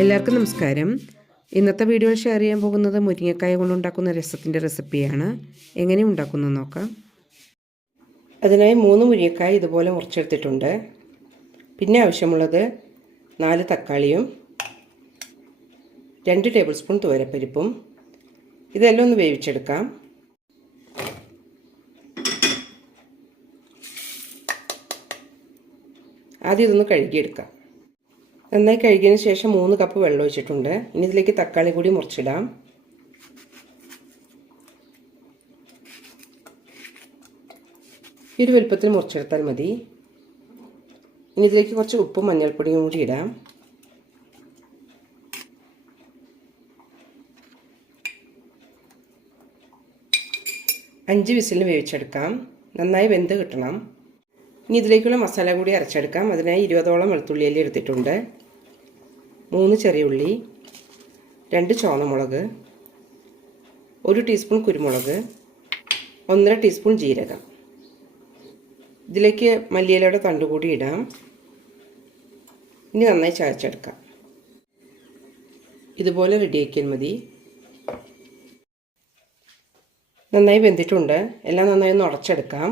എല്ലാവർക്കും നമസ്കാരം. ഇന്നത്തെ വീഡിയോയിൽ ഷെയർ ചെയ്യാൻ പോകുന്നത് മുരിങ്ങക്കായ കൊണ്ടുണ്ടാക്കുന്ന രസത്തിൻ്റെ റെസിപ്പിയാണ്. എങ്ങനെ ഉണ്ടാക്കുന്നത് നോക്കാം. അതിനായി 3 മുരിങ്ങക്കായ ഇതുപോലെ മുറിച്ചെടുത്തിട്ടുണ്ട്. പിന്നെ ആവശ്യമുള്ളത് 4 തക്കാളിയും 2 ടേബിൾ സ്പൂൺ തുവരപ്പരിപ്പും. ഇതെല്ലാം ഒന്ന് വേവിച്ചെടുക്കാം. ആദ്യം ഇതൊന്ന് കഴുകിയെടുക്കാം. നന്നായി കഴുകിയതിന് ശേഷം 3 കപ്പ് വെള്ളം ഒഴിച്ചിട്ടുണ്ട്. ഇനി ഇതിലേക്ക് തക്കാളി കൂടി മുറിച്ചിടാം. ഈ ഒരു വലുപ്പത്തിൽ മുറിച്ചെടുത്താൽ മതി. ഇനി ഇതിലേക്ക് കുറച്ച് ഉപ്പും മഞ്ഞൾപ്പൊടിയും കൂടി ഇടാം. അഞ്ച് വിസിലിന് വേവിച്ചെടുക്കാം. നന്നായി വെന്ത് കിട്ടണം. ഇനി ഇതിലേക്കുള്ള മസാല കൂടി അരച്ചെടുക്കാം. അതിനായി 20ഓളം വെളുത്തുള്ളി അല്ലി എടുത്തിട്ടുണ്ട്, 3 ചെറിയ ഉള്ളി, 2 ചുവന്നമുളക്, 1 ടീസ്പൂൺ കുരുമുളക്, 1.5 ടീസ്പൂൺ ജീരകം. ഇതിലേക്ക് മല്ലിയിലയുടെ തണ്ട് കൂടി ഇടാം. ഇനി നന്നായി ചതച്ചെടുക്കാം. ഇതുപോലെ റെഡിയാക്കിയാൽ മതി. നന്നായി വെന്തിട്ടുണ്ട്. എല്ലാം നന്നായി ഒന്ന് ഉടച്ചെടുക്കാം.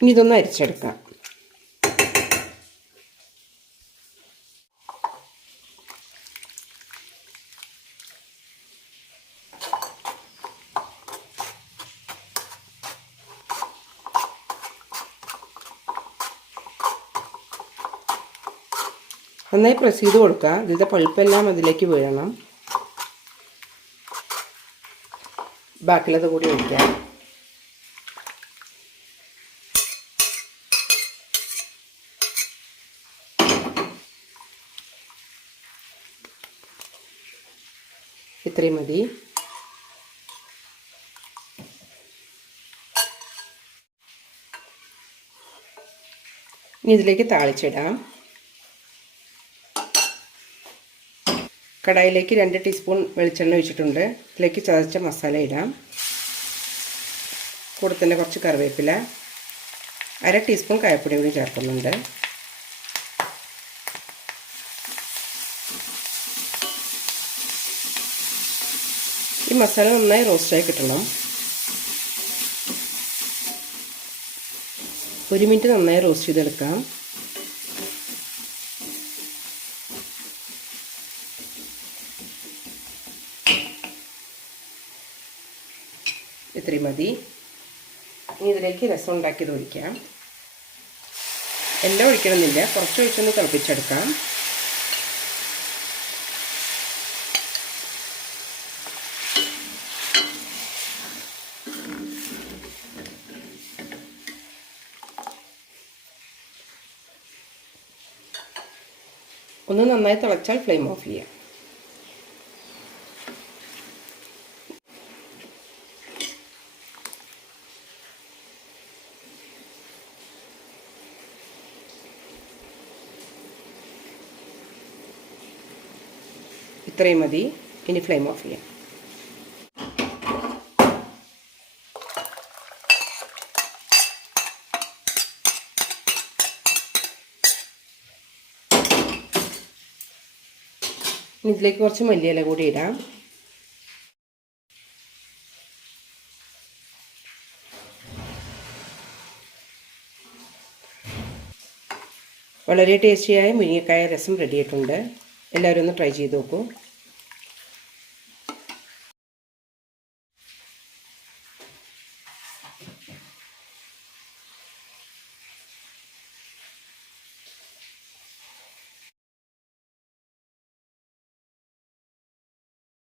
ഇനി ഇതൊന്ന് അരിച്ചെടുക്കാം. നന്നായി പ്രസ് ചെയ്ത് കൊടുക്കുക. ഇതിൻ്റെ പൾപ്പെല്ലാം അതിലേക്ക് വീഴണം. ബാക്കിയുള്ളത് കൂടി ഒഴിക്കാം. ഇത്രയും മതി. ഇനി ഇതിലേക്ക് താളിച്ചിടാം. കടായിലേക്ക് 2 ടീസ്പൂൺ വെളിച്ചെണ്ണ ഒഴിച്ചിട്ടുണ്ട്. ഇതിലേക്ക് ചതച്ച മസാല ഇടാം. കൂടെ തന്നെ കുറച്ച് കറിവേപ്പില, 1/2 ടീസ്പൂൺ കായപ്പൊടി കൂടി ചേർക്കുന്നുണ്ട്. ഈ മസാല നന്നായി റോസ്റ്റായി കിട്ടണം. 1 മിനിറ്റ് നന്നായി റോസ്റ്റ് ചെയ്തെടുക്കാം. ഇത്രയും മതി. ഇനി ഇതിലേക്ക് രസം ഉണ്ടാക്കിയത് ഒഴിക്കാം. എല്ലാം ഒഴിക്കണമെന്നില്ല, കുറച്ച് ഒഴിച്ചൊന്ന് തിളപ്പിച്ചെടുക്കാം. ഒന്ന് നന്നായി തിളച്ചാൽ ഫ്ലെയിം ഓഫ് ചെയ്യാം. ഇത്രയും മതി. ഇനി ഫ്ലെയിം ഓഫ് ചെയ്യാം. ഇതിലേക്ക് കുറച്ച് മല്ലിയില കൂടി ഇടാം. വളരെ ടേസ്റ്റിയായ മുരിങ്ങക്കായ രസം റെഡിയായിട്ടുണ്ട്. എല്ലാവരും ഒന്ന് ട്രൈ ചെയ്ത് നോക്കൂ.